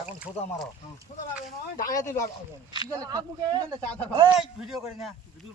এখন খোদা মারো ভিডিও করি না। ভিডিও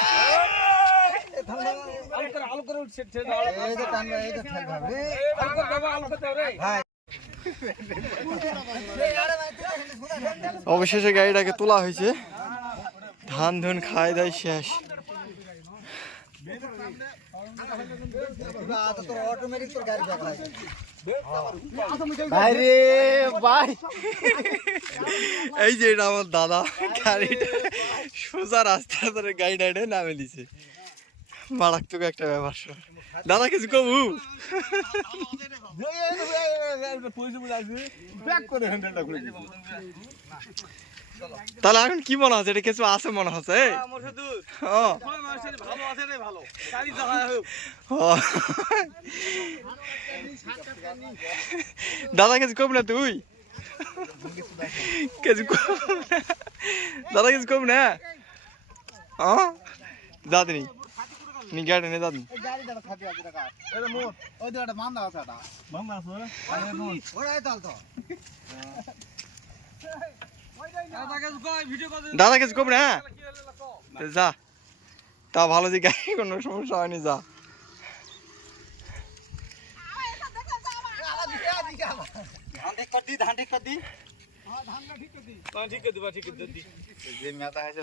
এই যে টান এই যে ঠেল ভাবে ভাই অবশেষে গাড়িটাকে তোলা হয়েছে। ধান ধুন খাই দাই শেষ। এই যে এটা আমার দাদা গাড়িটা সোজা রাস্তা ধরে গাড়িটা নামে দিছে মারাত্মক একটা ব্যাপার। দাদা কিছু কবু তাহলে এখন কি মনে হচ্ছে? এটা কিছু আছে মনে হচ্ছে। দাদা কিছু কব না তুই। কিছু দাদা কিছু কব না। দাদিনি নি গাড়ি নে দাদি। ওরাই তাল তো। দাদা কিছু কব না? যা। তা ভালো যে গাড়ি কোনো সমস্যা হয়নি যা। ধান ঠিক কর দি ধান ঠিক কর দি। ঠিক করে দিবা ঠিক করে দিবা যে মেটা আছে